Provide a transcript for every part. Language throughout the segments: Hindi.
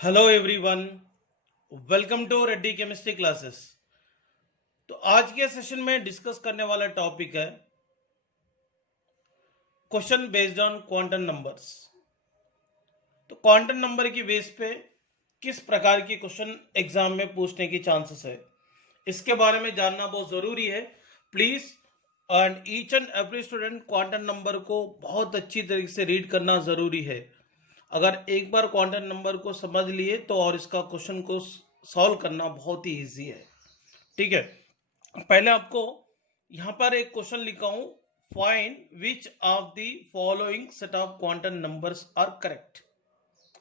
Hello everyone, welcome to Reddy chemistry classes. तो आज के सेशन में डिस्कस करने वाला टॉपिक है question based on quantum numbers. तो क्वांटम नंबर की बेस पे किस प्रकार की क्वेश्चन एग्जाम में पूछने की चांसेस है, इसके बारे में जानना बहुत ज़रूरी है। Please and each and every student quantum number को बहुत अच्छी तरीके से रीड करना ज़रूरी है। अगर एक बार क्वांटम नंबर को समझ लिए तो और इसका क्वेश्चन को सॉल्व करना बहुत ही ईजी है। ठीक है, पहले आपको यहां पर एक क्वेश्चन लिखा हूं, find which of the following set of quantum numbers are correct.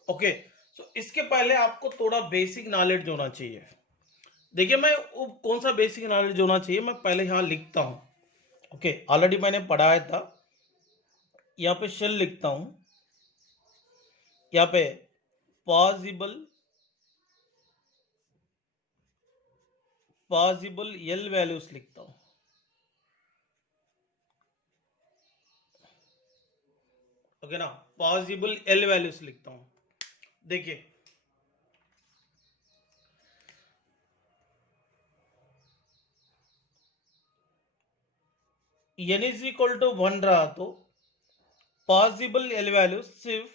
Okay, so इसके पहले आपको थोड़ा बेसिक नॉलेज होना चाहिए। देखिए, मैं कौन सा बेसिक नॉलेज होना चाहिए मैं पहले यहां लिखता हूं। ओके, ऑलरेडी मैंने पढ़ाया था। यहाँ पे शेल लिखता हूं, यहाँ पे पॉसिबल एल वैल्यूज लिखता हूं। ओके ना, पॉसिबल एल वैल्यूज लिखता हूं। देखिए, n इज इक्वल टू 1 रहा तो पॉसिबल एल वैल्यू सिर्फ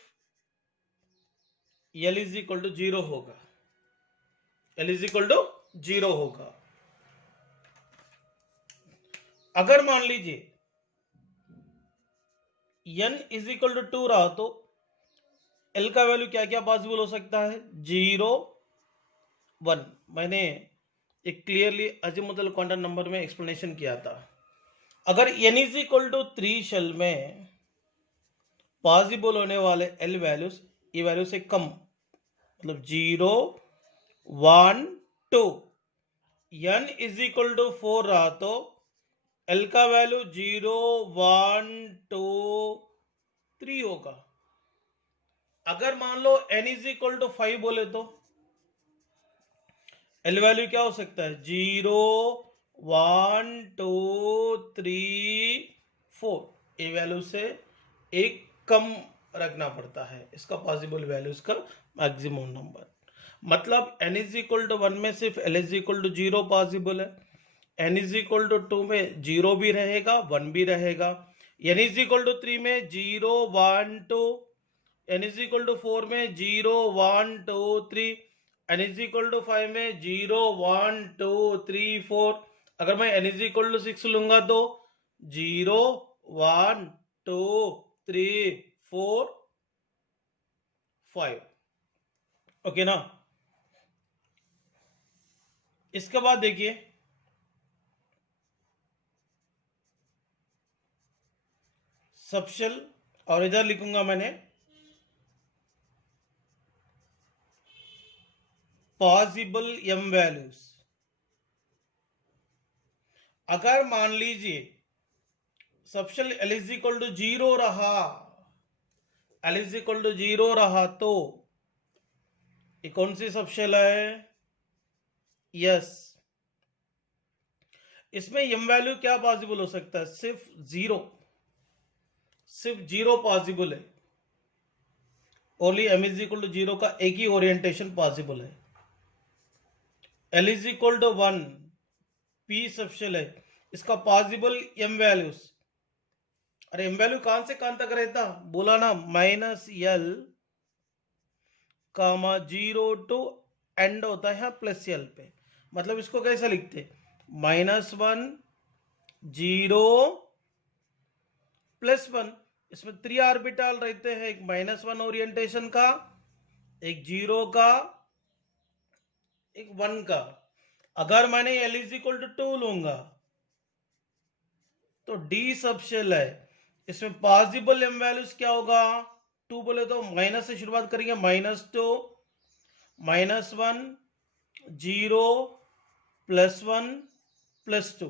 एल इज इक्वल टू 0 होगा। एल इज इक्वल टू 0 होगा। अगर मान लीजिए n इज इक्वल टू 2 रहा तो एल का वैल्यू क्या क्या पॉसिबल हो सकता है? 0 1। मैंने एक क्लियरली अजीमुथल क्वांटम नंबर में एक्सप्लेनेशन किया था। अगर n is equal to 3 shell में पॉसिबल होने वाले एल वैल्यूज ये वैल्यू से कम, मतलब 0 1 2, n इज इक्वल टू 4 रहा तो एल का वैल्यू 0 1 2 3 होगा। अगर मान लो n इज इक्वल टू 5 बोले तो एल वैल्यू क्या हो सकता है? 0 1 2 3 4। ए वैल्यू से एक कम रखना पड़ता है इसका पॉसिबल वैल्यूज का मैक्सिमम नंबर। मतलब n इज इक्वल टू 1 में सिर्फ l is equal to 0 possible है। n इज इक्वल टू 2 में 0 भी रहेगा 1 भी रहेगा। n इज इक्वल टू 3 में 0 1 2। n इज इक्वल टू 4 में 0 1 2 3। n इज इक्वल टू 5 में 0 1 2 3 4। अगर मैं n इज इक्वल टू 6 लूंगा तो 0 1 2 3 4 5। ओके ना। इसके बाद देखिए, सबशेल, और इधर लिखूंगा मैंने पॉसिबल एम वैल्यूज। अगर मान लीजिए subshell L is equal to 0 रहा, एल इज इक्वल टू 0 रहा तो ये कौन सी सबशेल है? यस। इसमें एम वैल्यू क्या पॉसिबल हो सकता है? सिर्फ 0, सिर्फ 0 पॉसिबल है। Only M is equal to 0 का एक ही ओरिएंटेशन पॉसिबल है। L is equal to 1 P subshell है, इसका पॉसिबल एम वैल्यूज। अरे एम वैल्यू कहां से कहां तक रहता? बोला ना, -l कामा 0 टू एंड होता है प्लस एल पे। मतलब इसको कैसे लिखते? -1 0 +1। इसमें 3 ऑर्बिटल रहते हैं, एक -1 ओरिएंटेशन का, एक 0 का, एक 1 का। अगर मैंने l इज इक्वल टू 2 लूंगा तो d सबशेल है, इसमें पॉसिबल एम वैल्यूज क्या होगा? 2 बोले तो माइनस से शुरुआत करेंगे, -2 -1 0 +1 +2।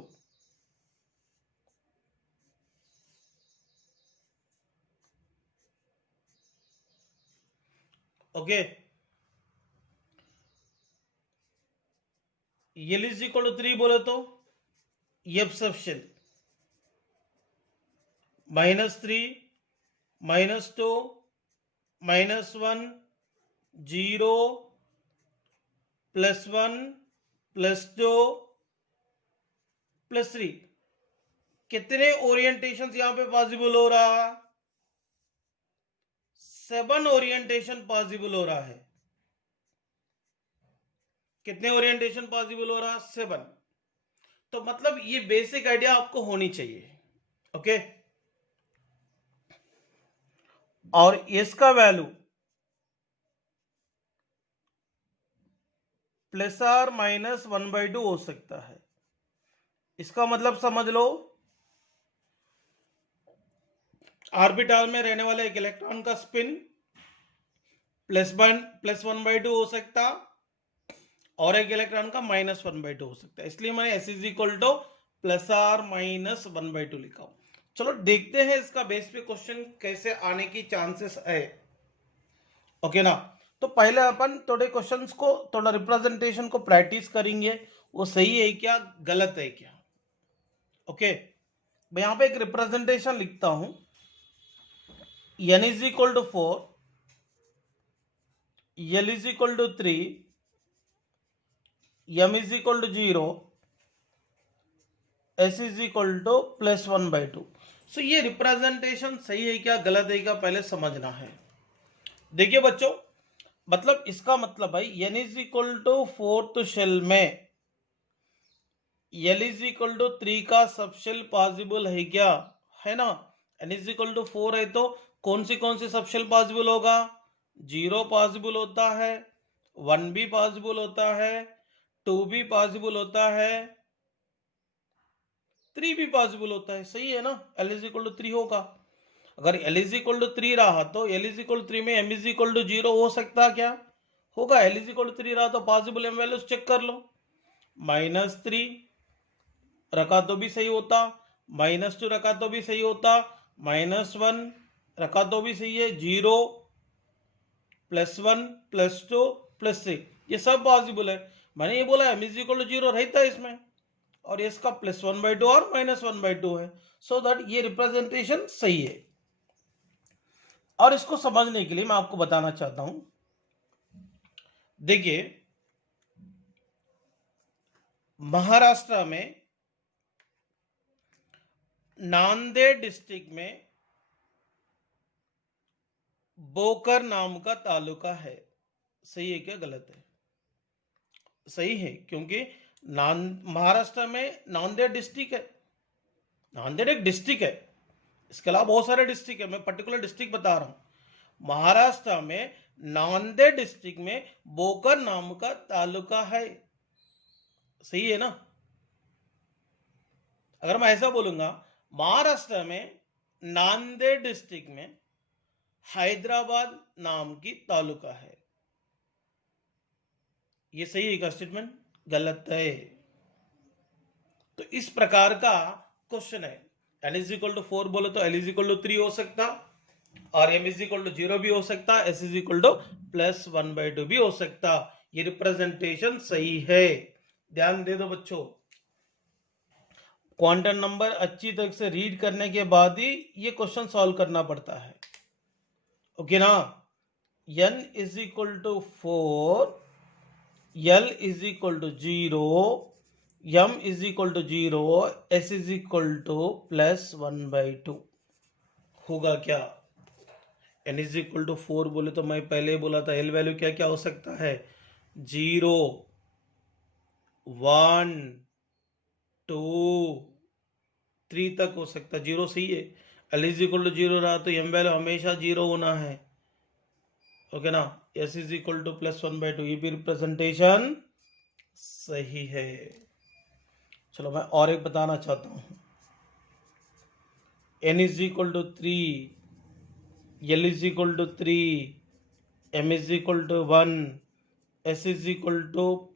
Okay, L is equal to 3 बोले तो एफ सबशेल -3 -2 -1 0 +1 +2 +3। कितने ओरिएंटेशन यहां पे पॉसिबल हो रहा? 7 ओरिएंटेशन पॉसिबल हो रहा है। कितने ओरिएंटेशन पॉसिबल हो रहा? 7। तो मतलब ये बेसिक आइडिया आपको होनी चाहिए। ओके, और इसका वैल्यू ±1/2 हो सकता है। इसका मतलब समझ लो, ऑर्बिटल में रहने वाले एक इलेक्ट्रॉन का स्पिन +1/2 हो सकता, और एक इलेक्ट्रॉन का -1/2 हो सकता है। इसलिए मैंने S = ±1/2 लिखा हूं। चलो देखते हैं इसका बेस पे क्वेश्चन कैसे आने की चांसेस है। ओके ना, तो पहले अपन थोड़े क्वेश्चंस को, थोड़ा रिप्रेजेंटेशन को प्रैक्टिस करेंगे, वो सही है क्या गलत है क्या। ओके, मैं यहां पे एक रिप्रेजेंटेशन लिखता हूं। n = 4, L = 3, m = 0, S = +1/2। सो ये रिप्रेजेंटेशन सही है क्या गलत है क्या पहले समझना है। देखिए बच्चों, मतलब इसका मतलब भाई n = 4th शेल में L = 3 का सब शेल पॉसिबल है क्या, है ना। n = 4 है तो कौन सी सब शेल पॉसिबल होगा? 0 पॉसिबल होता है, 1 भी पॉसिबल होता है, 2 भी पॉसिबल होता है, 3 भी पॉसिबल होता है। सही है ना, L = 3 होगा। अगर L = 3 रहा तो L = 3 में M = 0 हो सकता क्या? होगा। L = 3 रहा तो पॉसिबल M वैल्यूज चेक कर लो। -3 रखा तो भी सही होता, -2 रखा तो भी सही होता, -1 रखा तो भी सही है, 0 +1 +2 +3 ये सब पॉसिबल है। मैंने ये बोला M = 0 रहता है इसमें, और इसका +1/2 और -1/2 है। सो दैट ये रिप्रेजेंटेशन सही है। और इसको समझने के लिए मैं आपको बताना चाहता हूं। देखिए, महाराष्ट्र में नांदेड़ डिस्ट्रिक्ट में बोकर नाम का तालुका है। सही है क्या गलत है? सही है, क्योंकि महाराष्ट्र में नांदेड़ डिस्ट्रिक्ट है। नांदेड़ एक डिस्ट्रिक्ट है, इसके अलावा बहुत सारे डिस्ट्रिक्ट है, मैं पर्टिकुलर डिस्ट्रिक्ट बता रहा हूं। महाराष्ट्र में नांदेड़ डिस्ट्रिक्ट में बोकर नाम का तालुका है। सही है ना। अगर मैं ऐसा बोलूंगा, महाराष्ट्र में नांदेड़ डिस्ट्रिक्ट में हैदराबाद नाम की तालुका है, ये सही है का स्टेटमेंट? गलत है। तो इस प्रकार का क्वेश्चन है। L = 4 बोले तो L = 3 हो सकता, और M = 0 भी हो सकता, S = +1/2 भी हो सकता। ये रिप्रेजेंटेशन सही है। ध्यान दे दो बच्चों, क्वांटम नंबर अच्छी तरह से रीड करने के बाद ही ये क्वेश्चन सॉल्व करना पड़ता है। ओके ना। n = 4, L = 0, m = 0, S = +1/2 होगा क्या? n = 4 बोले तो मैं पहले ही बोला था L वैल्यू क्या क्या हो सकता है? 0, 1, 2, 3 तक हो सकता है। 0 सही है। L = 0 रहा तो m वैल्यू हमेशा 0 होना है। ओके ना। S = +1/2 ये भी रिप्रेजेंटेशन सही है। चलो मैं और एक बताना चाहता हूं। n = 3, L = 3, M = 1, S =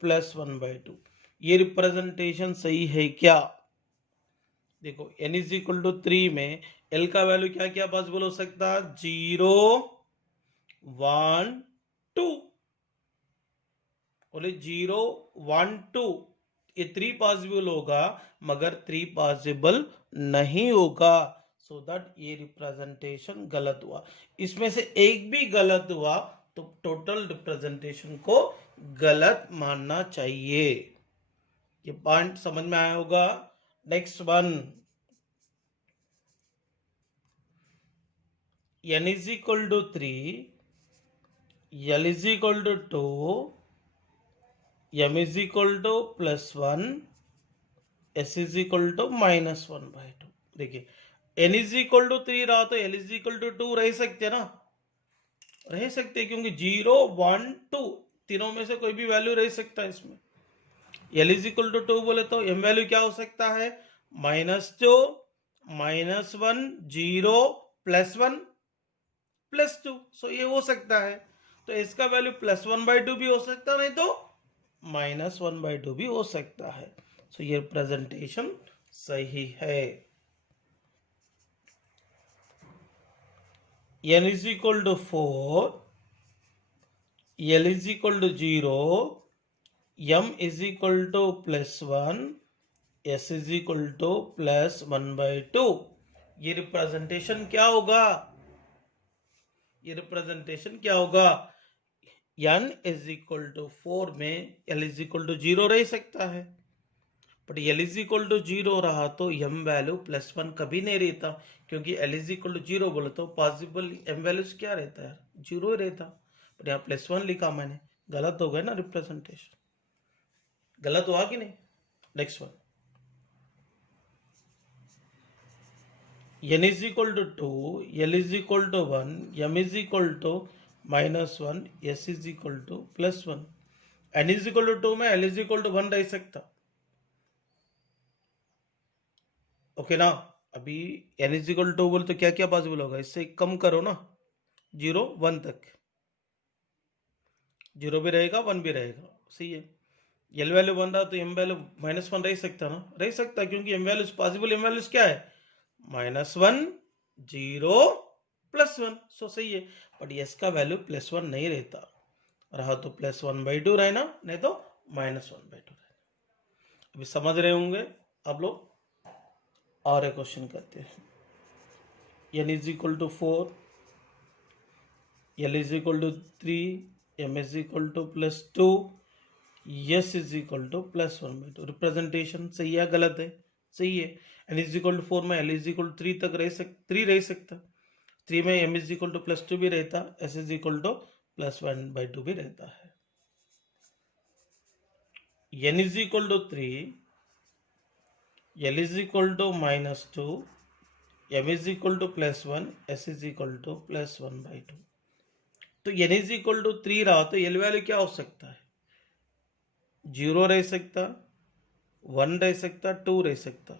+1/2 ये रिप्रेजेंटेशन सही है क्या? देखो, n = 3 में L का वैल्यू क्या क्या पॉसिबल हो सकता? 0, 1, 2। बोले 0, 1, 2 ये 3 पॉसिबल होगा, मगर 3 पॉसिबल नहीं होगा। सो दैट ये रिप्रेजेंटेशन गलत हुआ। इसमें से एक भी गलत हुआ तो टोटल रिप्रेजेंटेशन को गलत मानना चाहिए। ये पॉइंट समझ में आया होगा। Next one, n is equal to 3, L is equal to 2, m is equal to +1, s is equal to -1/2। देखिए n is equal to 3 रहा तो l is equal to 2 रह सकते ना, रह सकते, क्योंकि 0, 1, 2 तीनों में से कोई भी वैल्यू रह सकता है इसमें। L is equal to 2 बोले तो m वैल्यू क्या हो सकता है, -2, -1, 0, +1, +2। सो ये हो सकता है, तो इसका वैल्यू +1/2 भी हो सकता है, नहीं तो -1/2 भी हो सकता है। सो ये प्रेजेंटेशन सही है। n is equal to 4, L is equal to 0, m is equal to +1, s is equal to +1/2। ये रिप्रेजेंटेशन क्या होगा, ये रिप्रेजेंटेशन क्या होगा, n is equal to 4 में l is equal to 0 रह सकता है, but l is equal to 0 रहा तो m वैल्यू +1 कभी नहीं रहता, क्योंकि l is equal to 0 बोले तो पॉसिबल m वैल्यूज क्या रहता है, 0 ही रहता, बट यहाँ +1 लिखा मैंने, गलत हो गया ना रिप्रेजेंटेशन, गलत हुआ कि नहीं। Next one, n is equal to 2, L is equal to 1, m is equal to -1, s is equal to +1। n is equal to 2 में l is equal to 1 रह सकता, ओके ना। अभी n is equal to 2 बोले तो क्या क्या पॉसिबल होगा, इससे कम करो ना, 0, 1 तक, 0 भी रहेगा 1 भी रहेगा, सही है। l वैल्यू 1 रहा तो m वैल्यू -1 रह सकता ना, रह सकता, क्योंकि m values possible, m values क्या है, -1, 0, +1। सो सही है, बट s का वैल्यू +1 नहीं रहता, रहा तो +1/2 रहना, नहीं तो -1/2 रहना। अभी समझ रहे होंगे आप लोग। और एक क्वेश्चन करते हैं, n is equal to 4, L is equal to 3, m is equal to +2, s is equal to +1/2। Representation सही है गलत है, सही है। n is equal to 4 में l is equal to 3 तक रह सकता, 3 में m is equal to +2 भी रहता, s is equal to +1/2 भी रहता है। n is equal to 3, L is equal to -2, m is equal to +1, s is equal to +1/2। तो n is equal to 3 रहा तो l वैल्यू क्या हो सकता है, 0 रह सकता, 1 रह सकता, 2 रह सकता,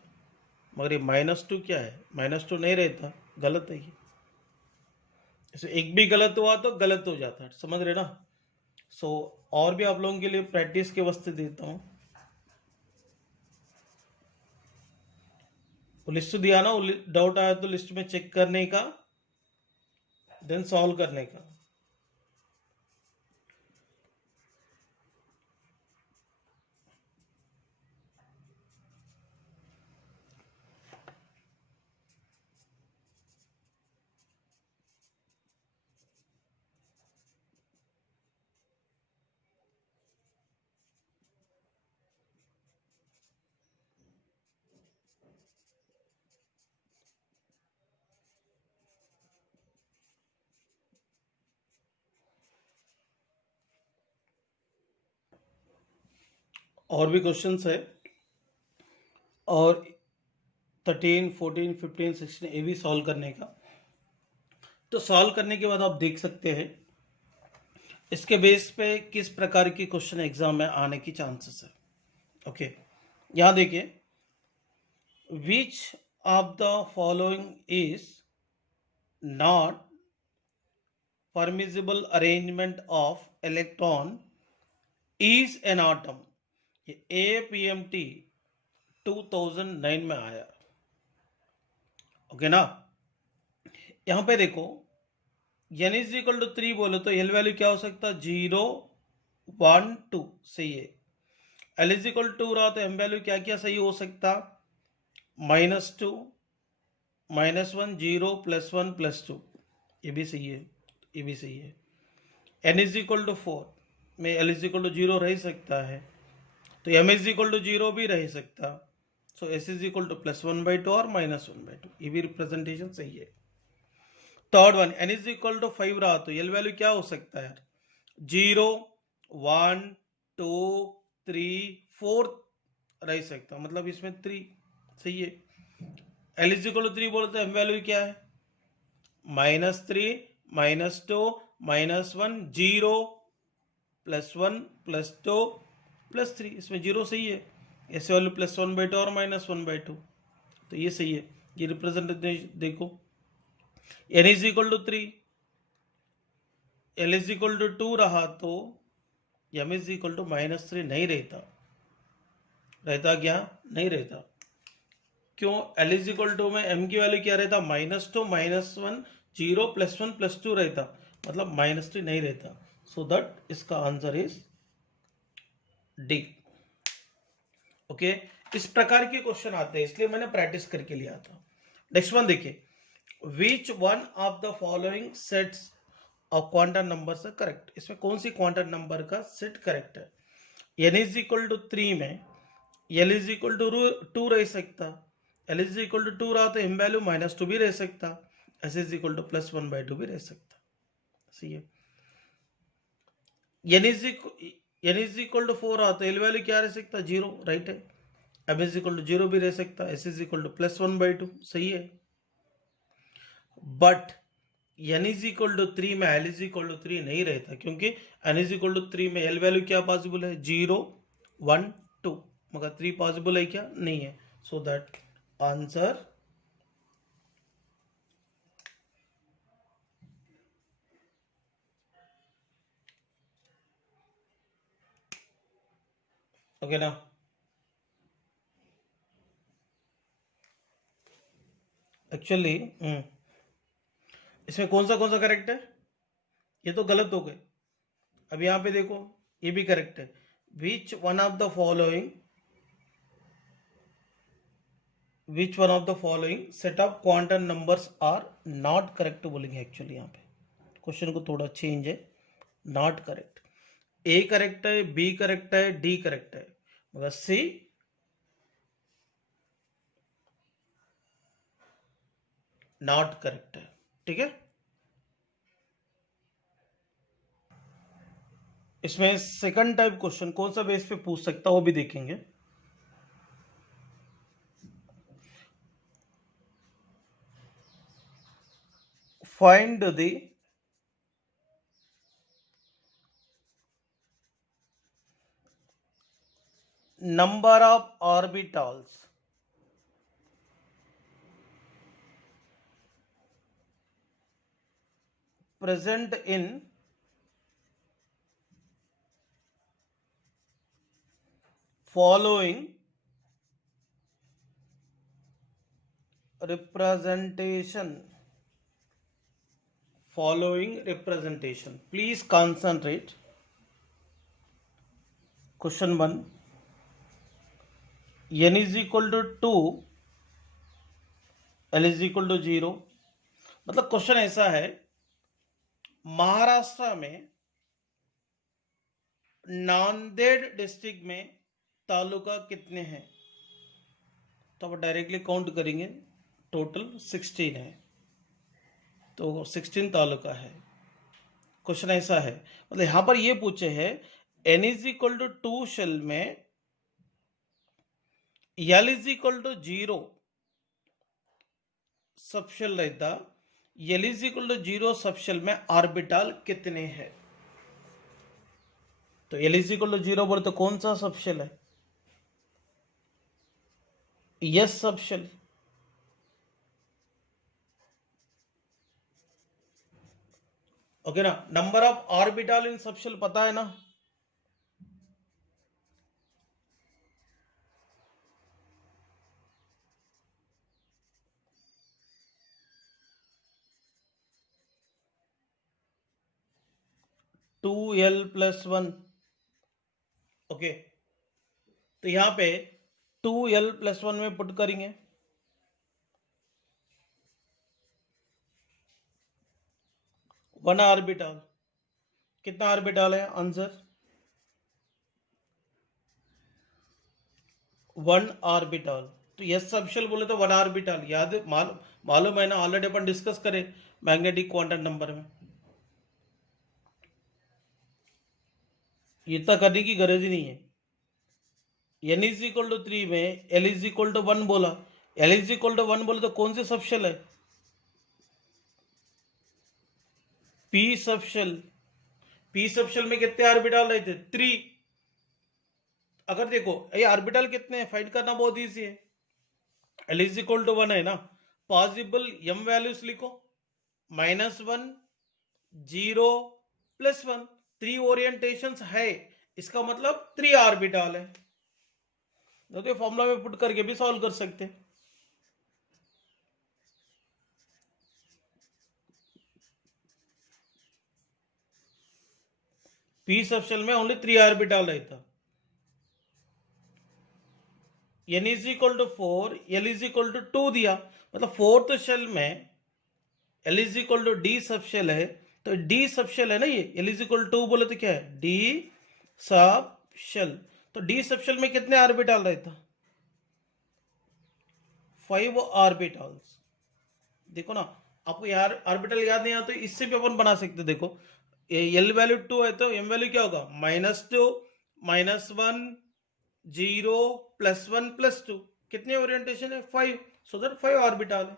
मगर ये -2 क्या है, -2 नहीं रहता, गलत है ये। इसे एक भी गलत हुआ तो गलत हो जाता है, समझ रहे ना। सो और भी आप लोगों के लिए प्रैक्टिस के वास्ते देता हूँ, लिस्ट दिया ना, डाउट आया तो लिस्ट में चेक करने का, देन सॉल्व करने का। और भी क्वेश्चंस है, और 13, 14, 15, 16 ये भी सॉल्व करने का। तो सॉल्व करने के बाद आप देख सकते हैं इसके बेस पे किस प्रकार की क्वेश्चन एग्जाम में आने की चांसेस है। ओके, यहां देखिए, which of the following is not permissible arrangement of electron is an atom. ये APMT 2009 में आया, ओके ना। यहां पे देखो n is equal to 3 बोले तो l वैल्यू क्या हो सकता है, 0, 1, 2, सही है। l is equal to 2 रहा तो m वैल्यू क्या क्या सही हो सकता, -2, -1, 0, +1, +2, ये भी सही है, ये भी सही है। n इज इक्वल टू 4 में l इज इक्वल टू 0 रह सकता है, तो m इज इक्वल टू 0 भी रह सकता, so s is equal to +1/2 और -1/2, ये भी रिप्रेजेंटेशन सही है। Third one, n is equal to 5 रहा तो l वैल्यू क्या हो सकता है यार, 0 1 2 3 4 रह सकता, मतलब इसमें 3 सही है। l इज इक्वल टू 3 बोलते हैं, m वैल्यू क्या है -3 -2 -1 0 +1 +2 +3, इसमें 0 सही है, ऐसे वैल्यू +1/2 और -1/2, तो ये सही है। ये रिप्रेजेंटेशन देखो, n is equal to 3, l is equal to 2 रहा तो m इज इक्वल टू -3 नहीं रहता, रहता क्या, नहीं रहता, क्यों, l इज इक्वल टू में m की वैल्यू क्या रहता, -2 -1 0 +1 +2 रहता, मतलब -3 नहीं रहता, सो दैट इसका आंसर इज डी। ओके, इस प्रकार के क्वेश्चन आते हैं, इसलिए मैंने प्रैक्टिस करके लिया था। नेक्स्ट वन देखिए, which one of the following sets of quantum numbers are correct, इसमें कौन सी क्वांटम नंबर का सेट करेक्ट है। n इज इक्वल टू 3 में l इज इक्वल टू 2 रह सकता, l इज इक्वल टू 2 रहा तो m वैल्यू -2 भी रह सकता, s इज इक्वल टू +1/2 भी रह सकता, सही है। n इज इक्वल टू 4 रहा तो l वैल्यू क्या रह सकता, 0, राइट है। m इज इक्वल टू 0 भी रह सकता, s इज इक्वल टू +1/2, सही है। But n is equal to 3 में l इज इक्वल टू 3 नहीं रहता, क्योंकि n इज इक्वल टू 3 में l वैल्यू क्या पॉसिबल है, 0 1 2, मगर 3 पॉसिबल है क्या, नहीं है, सो दैट आंसर ओके ना। एक्चुअली इसमें कौन सा करेक्ट है, ये तो गलत हो गए। अब यहां पे देखो, ये भी करेक्ट है, which one of the following set of quantum numbers are not correct बोलेंगे। एक्चुअली यहाँ पे क्वेश्चन को थोड़ा चेंज है, नॉट करेक्ट, ए करेक्ट है, बी करेक्ट है, डी करेक्ट है, मगर सी नॉट करेक्ट है, ठीक है। इसमें सेकंड टाइप क्वेश्चन कौन सा बेस पे पूछ सकता वो भी देखेंगे। Find the number of orbitals present in following representation. Please concentrate. Question 1, n is equal to 2, l is equal to 0, मतलब क्वेश्चन ऐसा है, महाराष्ट्र में नांदेड़ डिस्ट्रिक्ट में तालुका कितने हैं, तो आप डायरेक्टली काउंट करेंगे, टोटल 16 है, तो 16 तालुका है। क्वेश्चन ऐसा है, मतलब यहां पर ये पूछे है n is equal to 2 shell में l इज इक्वल टू 0 सब शेल रहता, l इज इक्वल टू 0 सब शेल में ऑर्बिटल कितने हैं, तो l इज इक्वल टू 0 बोले तो कौन सा सब शेल है, यस सब शेल, ओके ना। Number of orbital in subshell पता है ना, टू एल प्लस 1, ओके, तो यहां पे 2l प्लस 1 में पुट करेंगे, वन ऑर्बिटल, कितना ऑर्बिटल है? Answer 1 orbital. तो यस सबशेल बोले तो 1 ऑर्बिटल, याद मालूम है ना, ऑलरेडी अपन डिस्कस करे मैग्नेटिक क्वांटम नंबर में। इतना करने की गरज ही नहीं है। n इज इक्वल टू 3 में l इज इक्वल टू 1 बोला, l इज इक्वल टू 1 बोले तो कौन सी सबशेल है? p subshell. p सबशेल में कितने ऑर्बिटल रहते? 3। अगर देखो ये ऑर्बिटल कितने हैं फाइंड करना बहुत इजी है। l इज इक्वल टू 1 है ना, पॉसिबल m वैल्यूज लिखो, -1, 0, +1। 3 ओरिएंटेशंस है, इसका मतलब 3 ऑर्बिटल है। तो फॉर्मूला में पुट करके भी सॉल्व कर सकते। p सबशेल में ओनली 3 ऑर्बिटल रहता। n is equal to 4, l is equal to 2 दिया, मतलब फोर्थ शेल में l is equal to d subshell है, तो d सबशेल है ना ये, l इज इक्वल टू बोले तो क्या है? d subshell. तो d सबशेल में कितने ऑर्बिटल रहता? 5 ऑर्बिटल्स। देखो ना, आपको यार ऑर्बिटल याद नहीं आता तो इससे भी अपन बना सकते। देखो l वैल्यू 2 है तो m वैल्यू क्या होगा? -2, -1, 0, +1, +2। कितने ओरिएंटेशन है? 5, सो दैट 5 ऑर्बिटल है।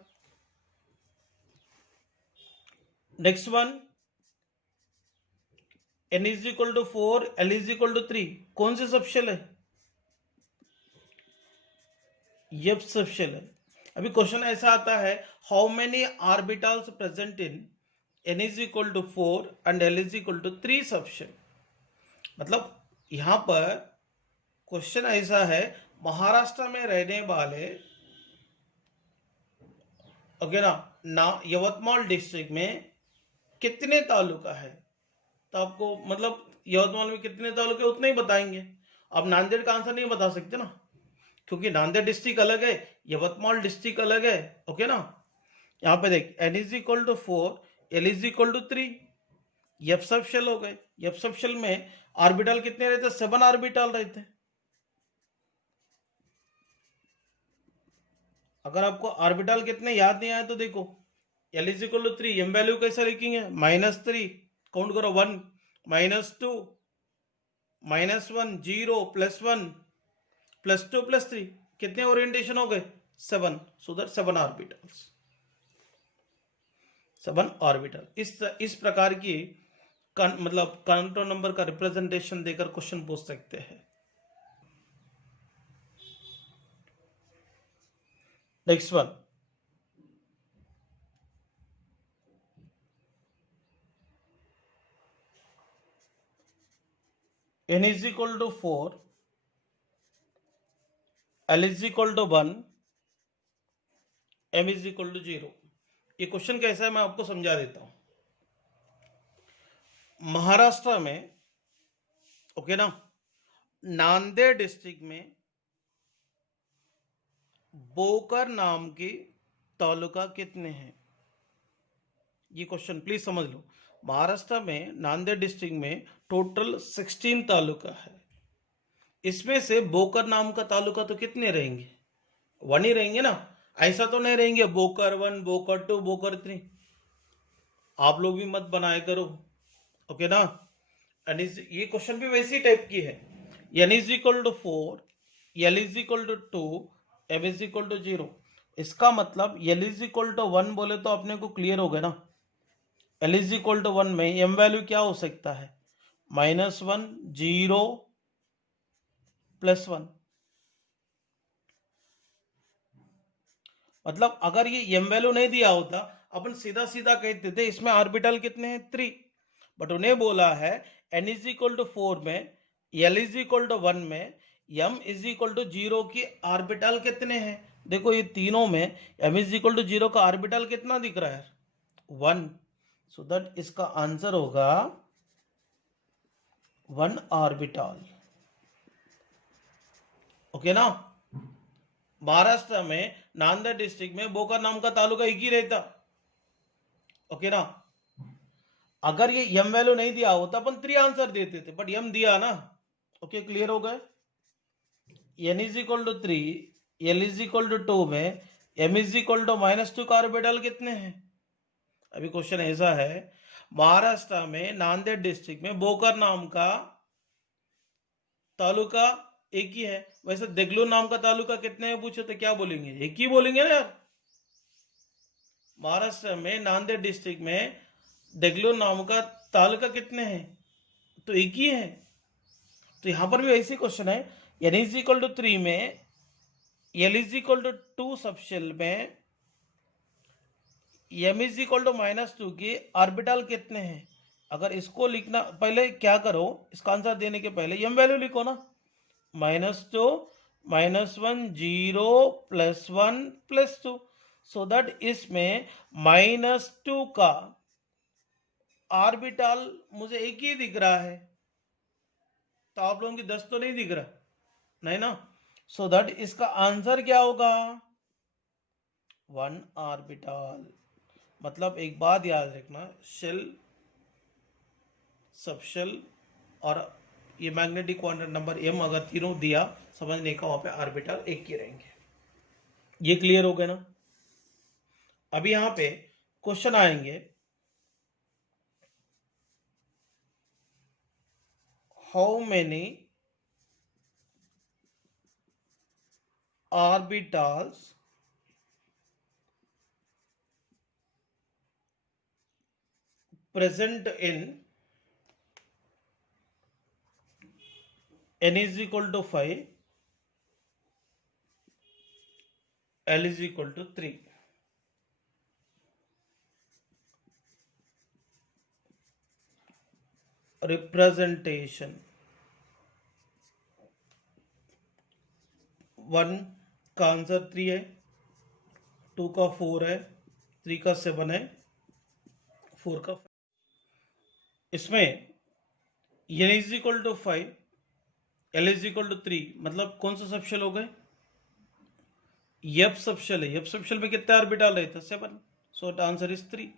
Next one, n is equal to 4, l is equal to 3, कौन सी सबशेल है? f सबशेल है। अभी क्वेश्चन ऐसा आता है, how many orbitals present in n is equal to 4 and l is equal to 3 subshell. मतलब यहां पर क्वेश्चन ऐसा है, महाराष्ट्र में रहने वाले, ओके ना यवतमाल डिस्ट्रिक्ट में कितने तालुका है? तो आपको मतलब यवतमाल में कितने तालुके उतने ही बताएंगे। अब नांदेड़ का आंसर नहीं बता सकते ना, क्योंकि नांदेड़ डिस्ट्रिक्ट अलग है, यवतमाल डिस्ट्रिक्ट अलग है। ओके ना, यहाँ पे देख n is equal to 4, l is equal to 3, F subshell हो गए। एफ सबशेल में ऑर्बिटल कितने रहते? 7 ऑर्बिटल रहते। अगर आपको ऑर्बिटल कितने याद नहीं आए तो देखो, l is equal to 3, m value कैसे लिखेंगे? -3, काउंट करो 1, -2, -1, 0, +1, +2, +3, कितने ओरिएंटेशन हो गए? 7, सो दैट 7 ऑर्बिटल्स। 7 ऑर्बिटल। इस प्रकार की मतलब क्वांटम नंबर का रिप्रेजेंटेशन देकर क्वेश्चन पूछ सकते हैं। Next one, n is equal to 4, l is equal to 1, m is equal to 0। ये क्वेश्चन कैसा है मैं आपको समझा देता हूं। महाराष्ट्र में, ओके ना, नांदेड़ डिस्ट्रिक्ट में बोकर नाम की तालुका कितने हैं? ये क्वेश्चन प्लीज समझ लो। महाराष्ट्र में नांदेड़ डिस्ट्रिक्ट में टोटल 16 तालुका है। इसमें से बोकर नाम का तालुका तो कितने रहेंगे? 1 ही रहेंगे ना, ऐसा तो नहीं रहेंगे बोकर 1, बोकर 2, बोकर 3। आप लोग भी मत बनाए करो, ओके ना। ये क्वेश्चन भी वैसी टाइप की है। n is equal to 4, l is equal to 2, m is equal to 0। इसका मतलब l इज इक्वल टू 1 बोले तो अपने को क्लियर हो गया ना, l इज इक्वल टू 1 में m वैल्यू क्या हो सकता है? -1, 0, +1। मतलब अगर ये m वैल्यू नहीं दिया होता, अपन सीधा सीधा कहते थे इसमें ऑर्बिटल कितने हैं? 3। बट उन्हें बोला है n इज इक्वल टू 4 में, l इज इक्वल टू 1 में, m इज इक्वल टू 0 की ऑर्बिटल कितने हैं? देखो ये तीनों में m इज इक्वल टू 0 का ऑर्बिटल कितना दिख रहा है? 1। सो दैट इसका आंसर होगा 1 ऑर्बिटल। ओके ना। महाराष्ट्र में नांदेड़ डिस्ट्रिक्ट में बोकर नाम का तालुका एक ही रहता, ओके ना। अगर ये m वैल्यू नहीं दिया होता अपन 3 आंसर देते थे, बट m दिया ना। ओके, क्लियर हो गए। n is equal to 3, l is equal to 2 में m इज इक्वल टू -2 का ऑर्बिटल कितने हैं? अभी क्वेश्चन ऐसा है, महाराष्ट्र में नांदेड़ डिस्ट्रिक्ट में बोकर नाम का तालुका एक ही है, वैसे देगलूर नाम का तालुका कितने हैं पूछे तो क्या बोलेंगे? एक ही बोलेंगे ना यार। महाराष्ट्र में नांदेड़ डिस्ट्रिक्ट में देगलूर नाम का तालुका कितने हैं? तो एक ही है। तो यहां पर भी ऐसी क्वेश्चन है, n इज इक्वल टू 3 में l is equal to 2 subshell में m इज इक्वल टू -2 के ऑर्बिटल कितने हैं? अगर इसको लिखना, पहले क्या करो, इसका आंसर देने के पहले m वैल्यू लिखो ना। -2 -1 0 +1 +2, सो दैट इसमें -2 का ऑर्बिटल मुझे एक ही दिख रहा है, तो आप लोगों की 10 तो नहीं दिख रहा, नहीं ना। सो दैट इसका आंसर क्या होगा? 1 ऑर्बिटल। मतलब एक बात याद रखना, शेल, सबशेल और ये मैग्नेटिक क्वांटम नंबर m अगर तीनों दिया, समझने का वहां पे ऑर्बिटल एक ही रहेंगे। ये क्लियर हो गया ना। अभी यहां पे क्वेश्चन आएंगे, how many orbitals present in n is equal to 5, l is equal to 3. Representation 1 का आंसर 3 है, 2 का 4 है, 3 का 7 है, 4 का 5। इसमें n is equal to 5, l is equal to 3, मतलब कौन सा सबशेल हो गए? f सबशेल है। f सबशेल में कितने ऑर्बिटल रहे थे? 7, so the answer is 3।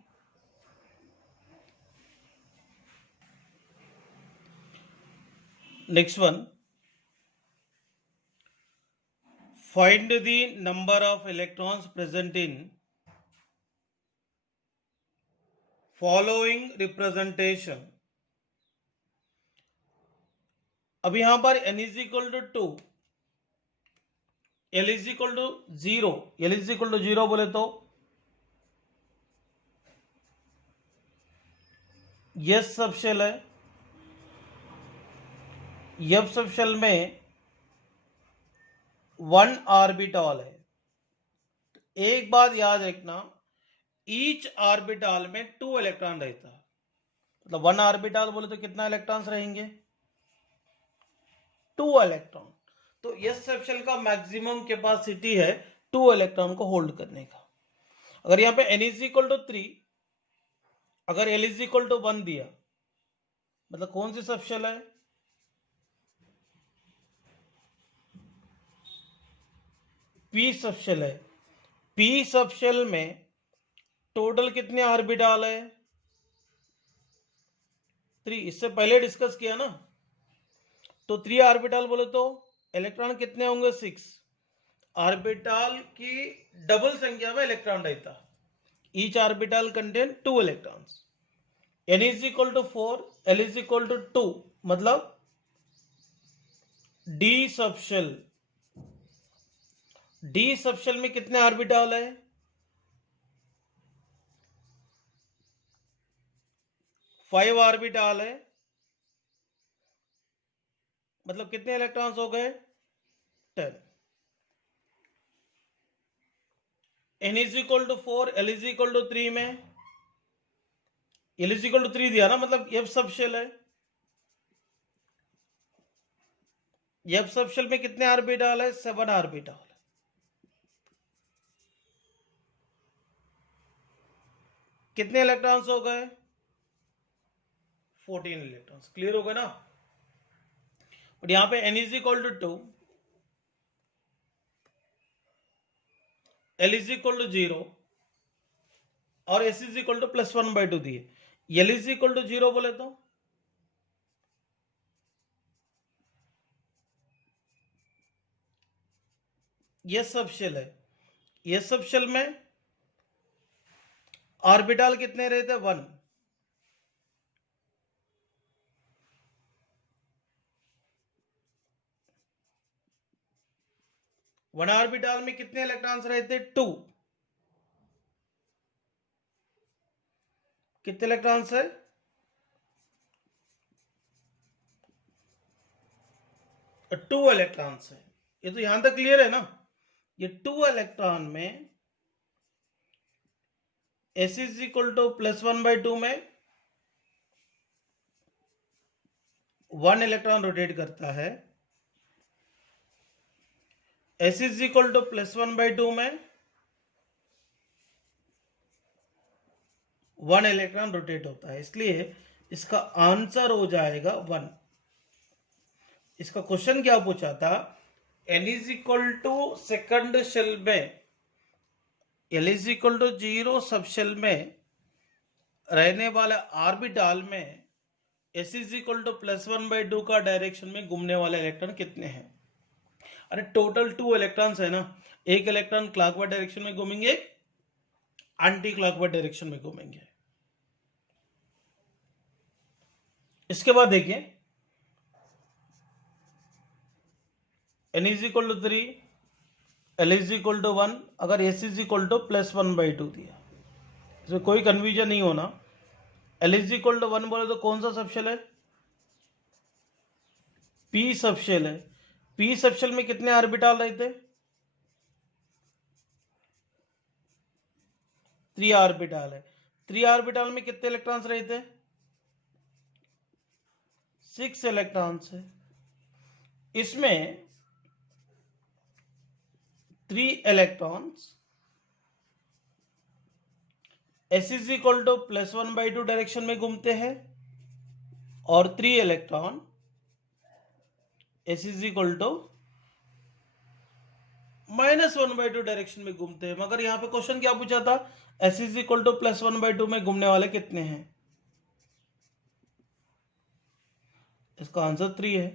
Next one, find the number of electrons present in following representation। अब यहां पर n is equal to 2, l is equal to 0, l is equal to 0 बोले तो s सबशेल है, f सबशेल में 1 ऑर्बिटल है। एक बात याद रखना, ईच ऑर्बिटल में 2 इलेक्ट्रॉन रहता है, मतलब 1 ऑर्बिटल बोले तो कितना इलेक्ट्रॉन्स रहेंगे? 2 इलेक्ट्रॉन। तो s सबशेल का मैक्सिमम कैपेसिटी है 2 इलेक्ट्रॉन को होल्ड करने का। अगर यहां पे n इज इक्वल टू 3, अगर l इज इक्वल टू 1 दिया, मतलब कौन सी सबशेल है? p सबशेल है। p सबशेल में टोटल कितने ऑर्बिटल है? 3। इससे पहले डिस्कस किया ना। तो 3 ऑर्बिटल बोले तो इलेक्ट्रॉन कितने होंगे? 6। ऑर्बिटल की डबल संख्या में इलेक्ट्रॉन रहता, each orbital contain 2 electrons. n is equal to 4, l is equal to 2, मतलब d सबशेल, d सबशेल में कितने ऑर्बिटल है? 5 ऑर्बिटल है, मतलब कितने इलेक्ट्रॉन्स हो गए? 10। n is equal to 4, l is equal to 3 में l इज इक्वल टू 3 दिया ना, मतलब f सबशेल है। f सबशेल में कितने ऑर्बिटल है? 7 ऑर्बिटल। कितने इलेक्ट्रॉन्स हो गए? 14 इलेक्ट्रॉन्स। क्लियर हो गए ना। और यहां पे n is equal to 2, l is equal to 0 और s इज इक्वल टू +1/2 दिए। एल इज इक्वल टू 0 बोले तो ये सब शेल है, ये सब शेल में ऑर्बिटल कितने रहते? 1। वन ऑर्बिटल में कितने इलेक्ट्रॉन्स रहते? 2। कितने इलेक्ट्रॉन्स है? 2 इलेक्ट्रॉन्स है। ये तो यहां तक क्लियर है ना? ये 2 इलेक्ट्रॉन में S इज इक्वल टू +1/2 में 1 इलेक्ट्रॉन रोटेट करता है। S इज इक्वल टू +1/2 में 1 इलेक्ट्रॉन रोटेट होता है, इसलिए इसका आंसर हो जाएगा 1। इसका क्वेश्चन क्या पूछा था? L is equal to second shell में, L इज इक्वल टू 0 सब शेल में रहने वाले ऑर्बिटल में S इज इक्वल टू +1/2 का डायरेक्शन में घूमने वाले इलेक्ट्रॉन कितने हैं? अरे टोटल 2 इलेक्ट्रॉन्स है ना, एक इलेक्ट्रॉन क्लॉकवाइज डायरेक्शन में घूमेंगे, एंटी क्लॉकवाइज डायरेक्शन में घूमेंगे। इसके बाद देखिए n is equal to 3, L is equal to 1, अगर S इज इक्वल टू +1/2 दिया, इसमें कोई कंफ्यूजन नहीं होना। L इज इक्वल टू 1 बोले तो कौन सा सबशेल है? P सबशेल है। P सबशेल में कितने ऑर्बिटल रहते? 3 ऑर्बिटल है। 3 ऑर्बिटल में कितने इलेक्ट्रॉन्स रहते? 6 इलेक्ट्रॉन्स है। इसमें 3 electrons S is equal to +1/2 direction में घूमते हैं और 3 electron S is equal to -1/2 direction में घूमते हैं। मगर यहां पे क्वेश्चन क्या पूछा था? S इज इक्वल टू +1/2 में घूमने वाले कितने हैं? इसका आंसर 3 है।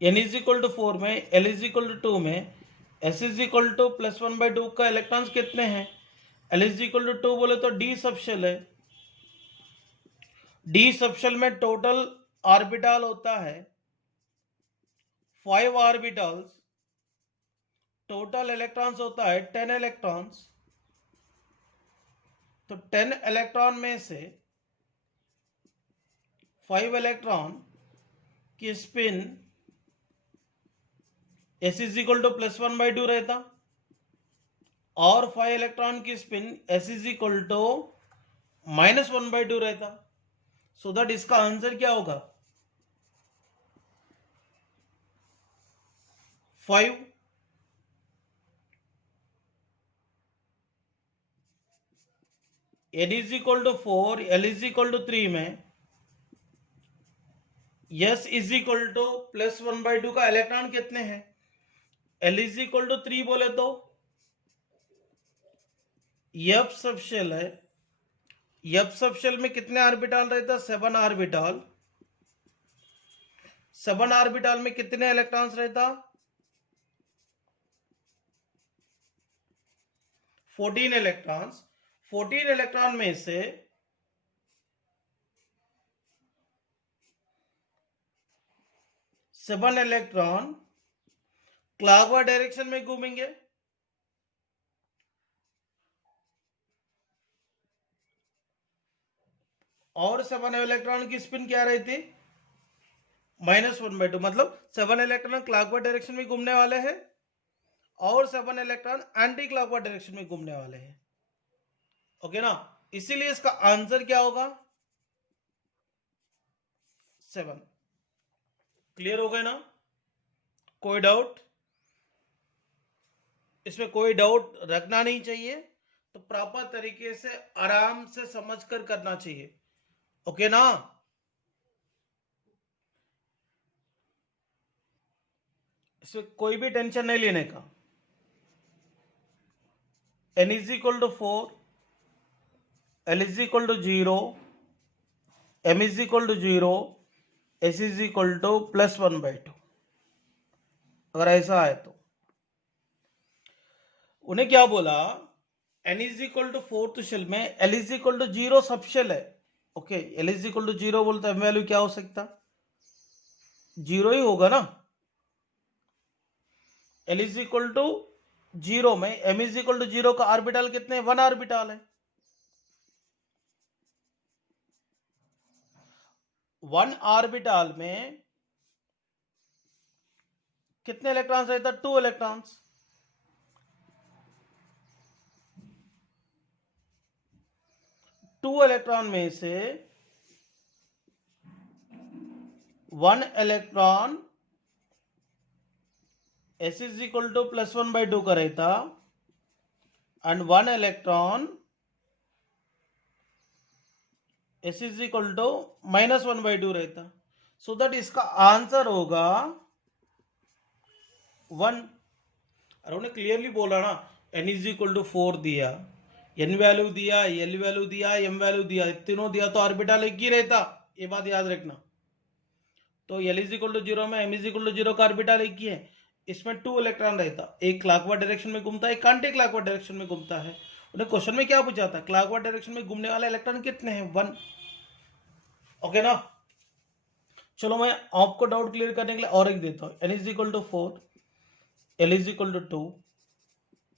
n इज इक्वल टू 4 में, L इज इक्वल टू 2 में S इज इक्वल टू +1/2 का इलेक्ट्रॉन्स कितने हैं? L इज इक्वल टू 2 बोले तो D सबशेल है। D सबशेल में टोटल ऑर्बिटल होता है 5 ऑर्बिटल्स, टोटल इलेक्ट्रॉन्स होता है 10 इलेक्ट्रॉन्स। तो 10 इलेक्ट्रॉन में से 5 इलेक्ट्रॉन की spin S is equal to +1/2 रहता और 5 इलेक्ट्रॉन की spin S is equal to -1/2 रहता। सो दैट इसका आंसर क्या होगा? 5। n is equal to 4, L is equal to 3 में S इज इक्वल टू +1/2 का इलेक्ट्रॉन कितने हैं? L इज इक्वल टू 3 बोले तो F सबशेल है। F सबशेल में कितने ऑर्बिटल रहता? 7 ऑर्बिटल। 7 ऑर्बिटल में कितने इलेक्ट्रॉन्स रहता? 14 इलेक्ट्रॉन्स। 14 इलेक्ट्रॉन में से 7 इलेक्ट्रॉन क्लॉकवाइज डायरेक्शन में घूमेंगे और 7 इलेक्ट्रॉन की स्पिन क्या रहती? -1/2। मतलब 7 इलेक्ट्रॉन क्लॉकवाइज डायरेक्शन में घूमने वाले हैं और 7 इलेक्ट्रॉन एंटी क्लॉकवाइज डायरेक्शन में घूमने वाले हैं। ओके ना? इसीलिए इसका आंसर क्या होगा? 7। क्लियर हो गए ना? कोई डाउट? इसमें कोई डाउट रखना नहीं चाहिए, तो प्रॉपर तरीके से आराम से समझकर करना चाहिए। ओके ना? इसमें कोई भी टेंशन नहीं लेने का। n is equal to 4, L is equal to 0, M is equal to 0, S is equal to +1/2। अगर ऐसा है तो उन्हें क्या बोला, n is equal to 4th shell में L इज इक्वल टू 0 सब शेल है। Okay, L is equal to 0 बोलता है, M वैल्यू क्या हो सकता, 0 ही होगा ना। L इज इक्वल टू 0 में M इज इक्वल टू 0 का ऑर्बिटल कितने, 1 ऑर्बिटल है। 1 ऑर्बिटल में कितने इलेक्ट्रॉन्स रहता, 2 इलेक्ट्रॉन्स। टू इलेक्ट्रॉन में से 1 electron S is equal to +1/2 का रहता and 1 electron S is equal to -1/2 रहता। सो दैट इसका आंसर होगा 1। और उन्हें क्लियरली बोला ना, n इज इक्वल टू 4 दिया, n वैल्यू दिया, L वैल्यू दिया, M वैल्यू दिया, तीनों दिया तो ऑर्बिटल एक ही रहता, ये बात याद रखना। तो L इज इक्वल टू 0 में M इज इक्वल टू 0 का ऑर्बिटल एक ही है। इसमें 2 इलेक्ट्रॉन रहता, एक क्लॉकवाइज डायरेक्शन में घूमता है, एक एंटी क्लॉकवाइज डायरेक्शन में घूमता है। उन्हें क्वेश्चन में क्या पूछा था, क्लॉकवाइज डायरेक्शन में घूमने वाले इलेक्ट्रॉन कितने हैं, 1। ओके ना। चलो मैं आपको डाउट क्लियर करने के लिए और एक देता हूं, n is equal to 4, L is equal to 2,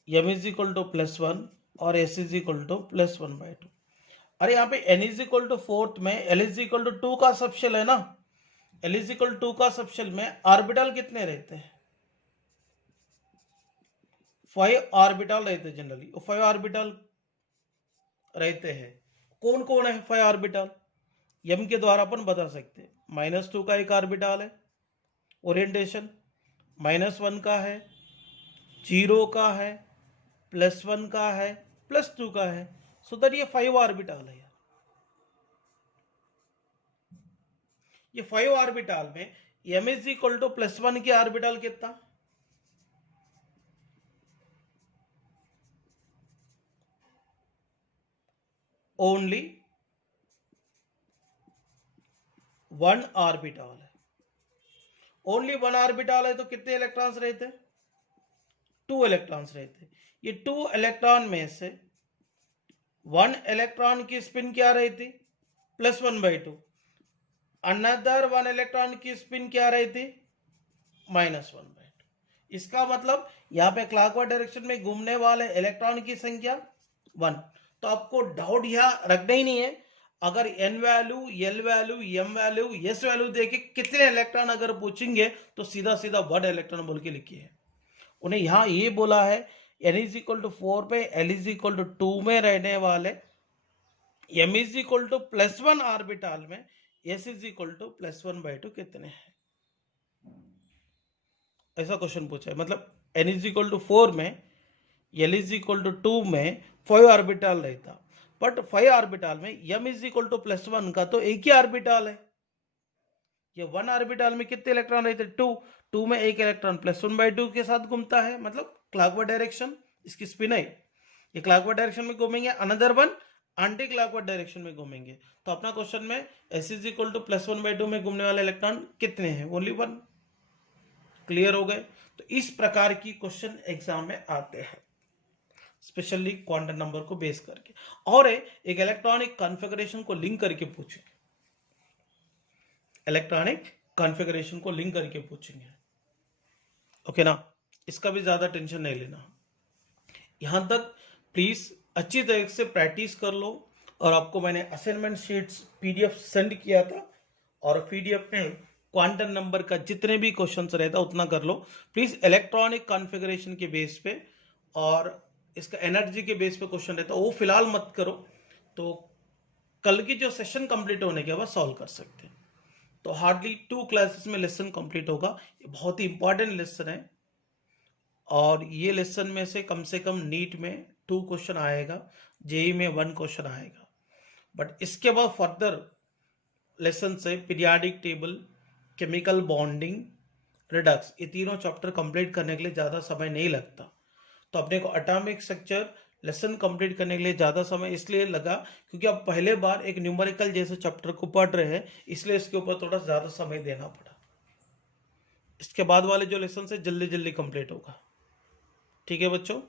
M is equal to +1 और S इज इक्वल टू +1/2। अरे यहाँ पे n इज इक्वल टू 4 में L इज इक्वल टू 2 का सबशेल है ना, L इज इक्वल टू 2 का सबशेल में ऑर्बिटल कितने रहते हैं, 5 ऑर्बिटल रहते हैं जनरली। 5 ऑर्बिटल रहते हैं, कौन कौन है 5 ऑर्बिटल, M के द्वारा अपन बता सकते हैं। -2 का एक ऑर्बिटल है, ओरिएंटेशन -1 का है, 0 का है, +1 का है, +2 का है। सो दैट ये 5 ऑर्बिटल है। ये 5 ऑर्बिटल में M इज इक्वल टू +1 के ऑर्बिटल कितना, ओनली 1 ऑर्बिटल है। ओनली 1 ऑर्बिटल है तो कितने इलेक्ट्रॉन्स रहते, 2 इलेक्ट्रॉन्स रहते। ये 2 इलेक्ट्रॉन में से 1 इलेक्ट्रॉन की स्पिन क्या रहती, +1/2। अनदर 1 इलेक्ट्रॉन की स्पिन क्या रहती, -1/2। इसका मतलब यहाँ पे क्लॉकवाइज डायरेक्शन में घूमने वाले इलेक्ट्रॉन की संख्या 1। तो आपको डाउट यहाँ रखना ही नहीं है, अगर n value, L value, M value, S value देके कितने इलेक्ट्रॉन अगर पूछेंगे तो सीधा सीधा 1 इलेक्ट्रॉन बोल के लिखिए। उन्हें यहाँ ये बोला है n इज इक्वल टू 4 पे L इज इक्वल टू 2 में रहने वाले M is equal to +1 orbital में S इज इक्वल टू +1/2 कितने हैं, ऐसा क्वेश्चन पूछा है। मतलब n इज इक्वल टू 4 में L इज इक्वल टू 2 में 5 ऑर्बिटल रहता, बट 5 ऑर्बिटल में M इज इक्वल टू +1 का तो एक ही ऑर्बिटल है। ये 1 ऑर्बिटल में कितने इलेक्ट्रॉन रहते, 2 में एक इलेक्ट्रॉन +1/2 के साथ घूमता है, मतलब क्लॉकवाइज डायरेक्शन इसकी स्पिन है, ये क्लॉकवाइज डायरेक्शन में घूमेंगे, अनदर 1 एंटी क्लॉकवाइज डायरेक्शन में घूमेंगे। तो अपना क्वेश्चन में S इज इक्वल टू +1/2 में घूमने वाले इलेक्ट्रॉन कितने हैं, ओनली 1। क्लियर हो गए। तो इस प्रकार की क्वेश्चन एग्जाम में आते हैं, स्पेशली क्वांटम नंबर को बेस करके, और एक इलेक्ट्रॉनिक कॉन्फ़िगरेशन को लिंक करके पूछेंगे, इलेक्ट्रॉनिक कॉन्फ़िगरेशन को लिंक करके पूछेंगे। ओके ना, इसका भी ज्यादा टेंशन नहीं लेना। यहां तक प्लीज अच्छी तरह से प्रैक्टिस कर लो। और आपको मैंने असाइनमेंट शीट्स PDF सेंड किया था, और PDF में क्वांटम नंबर का जितने भी क्वेश्चंस रहता उतना कर लो प्लीज। इलेक्ट्रॉनिक कॉन्फ़िगरेशन के बेस पे और इसका एनर्जी के बेस पे क्वेश्चन रहता है, वो फिलहाल मत करो, तो कल की जो सेशन कंप्लीट होने के बाद सॉल्व कर सकते हैं। तो हार्डली 2 क्लासेस में लेसन कंप्लीट होगा। ये बहुत ही इंपॉर्टेंट लेसन है, और ये लेसन में से कम नीट में 2 क्वेश्चन आएगा, जेई में 1 क्वेश्चन आएगा। बट इसके बाद फर्दर लेसन से periodic table, chemical bonding, Redux, ये तीनों चैप्टर कंप्लीट करने के लिए ज़्यादा समय नहीं लगता। तो अपने को एटॉमिक स्ट्रक्चर, लेसन कंप्लीट करने के लिए ज़्यादा समय इसलिए लगा क्योंकि अब पहले बार एक न्यूमेरिकल जैसे चैप्टर को पढ़ रहे हैं, इसलिए इसके ऊपर थोड़ा ज़्यादा समय देना पड़ा। इसके बाद वाले जो लेसन है जल्दी जल्दी कंप्लीट होगा। ठीक है बच्चों।